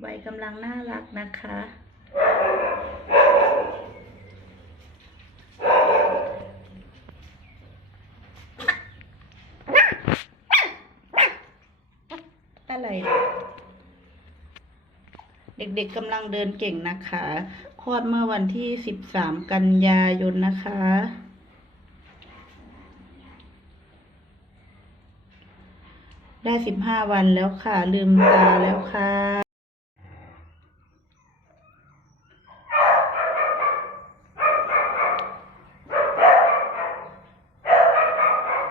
ใบกำลังน่ารักนะคะ อะไร เด็กๆกำลังเดินเก่งนะคะ คลอดเมื่อวันที่ 13 กันยายนนะคะได้15วันแล้วค่ะ ลืมตาแล้วค่ะ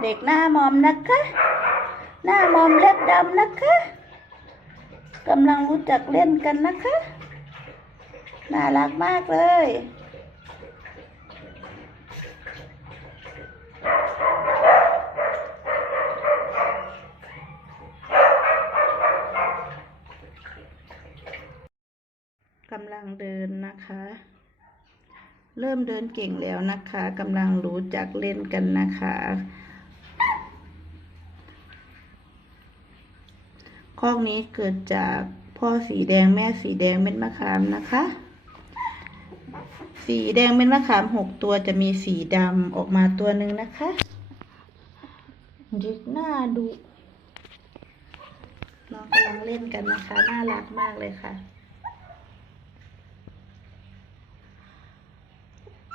เด็กหน้ามอมนะคะ หน้ามอมเล็บดำนะคะกำลังรู้จักเล่นกันนะคะ น่ารักมากเลย กำลังเดินนะคะ เริ่มเดินเก่งแล้วนะคะกำลังรู้จักเล่นกันนะคะ คอกนี้เกิดจากพ่อสีแดงแม่สีแดงเม็ดมะขามนะคะ สีแดงเม็ดมะขามหกตัวจะมีสีดำออกมาตัวหนึ่งนะคะยึกหน้าดูน้องกำลังเล่นกันนะคะ น่ารักมากเลยค่ะ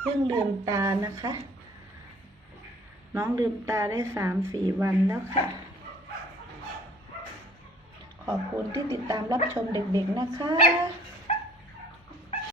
เพิ่งลืมตานะคะ น้องลืมตาได้สามสี่วันแล้วค่ะ ขอบคุณที่ติดตามรับชมเด็กๆนะคะ